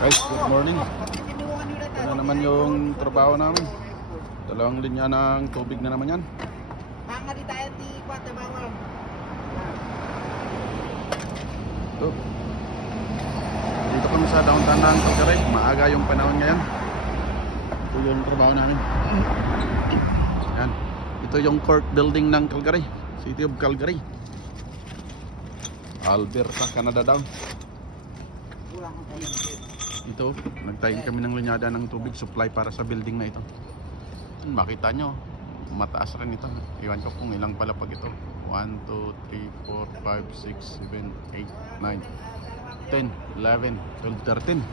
Guys, good morning. Ito na naman yung trabaho namin. Dalawang linya ng tubig na naman yan. Ito. Dito kami sa downtown ng Calgary. Maaga yung panahon ngayon. Ito yung trabaho namin. Yan. Ito yung court building ng Calgary. City of Calgary. Alberta, Canada daw. Ito, nagtayin kami ng linyada ng tubig supply para sa building na ito. Makita nyo, mataas rin ito. Iwan ko kung ilang palapag ito. 1, 2, 3, 4, 5, 6, 7, 8, 9, 10, 11, 12, 13.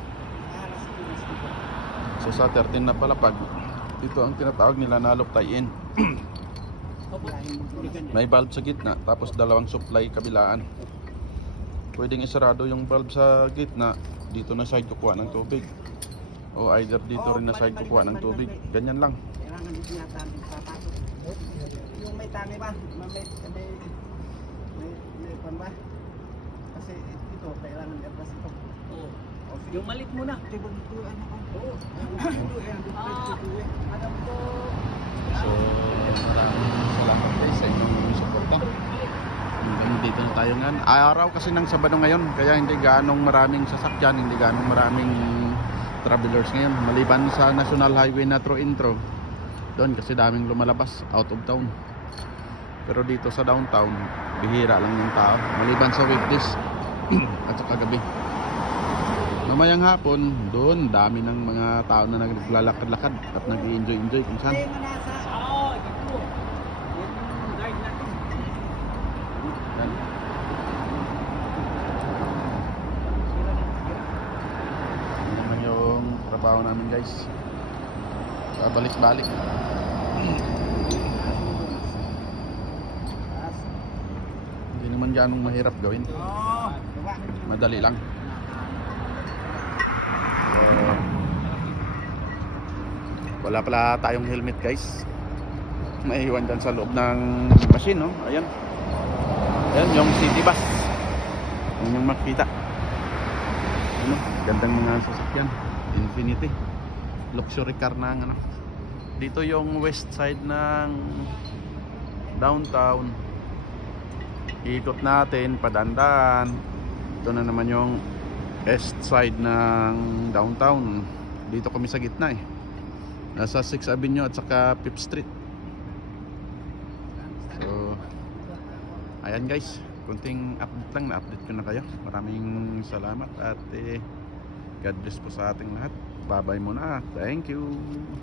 So sa 13 na palapag, ito ang tinatawag nila na loop tie-in. May valve sa gitna, tapos dalawang supply kabilaan. Pwedeng isarado yung valve sa gitna, dito na side kukuha ng tubig. O either dito rin na side kukuha ng tubig. Ganyan lang. Yung may tani ba? May pan ba? Kasi ito, kailangan i-atras ito. Oo. Yung malit muna. Tibag-tuan ako. Oo. Alam ko. So, maraming salamat guys sa inyong suporta. Dito na tayo ngayon. Araw kasi ng Sabado ngayon, kaya hindi ganong maraming sasakyan, hindi ganong maraming travelers ngayon. Maliban sa National Highway na through intro, doon kasi daming lumalabas out of town. Pero dito sa downtown, bihira lang yung tao. Maliban sa weekdays at saka gabi. Mamayang hapon, doon dami ng mga tao na naglalakad-lakad at nag-enjoy kung saan. Trabaho namin guys, balik-balik. Hindi naman ganong mahirap gawin, madali lang. Wala pala tayong helmet guys, maiiwan dyan sa loob ng machine, no? Ayan, ayan yung city bus, yun yung makita. Ano? Gandang mga sasakyan, Infinity luxury car ng ano. Dito yung west side ng downtown. Ikot natin padandaan. Ito na naman yung east side ng downtown. Dito kami sa gitna eh. Nasa 6th Avenue at saka 5th Street. So ayan guys, kunting update lang, na-update ko na kayo. Maraming salamat at God bless po sa ating lahat. Bye-bye muna. Thank you.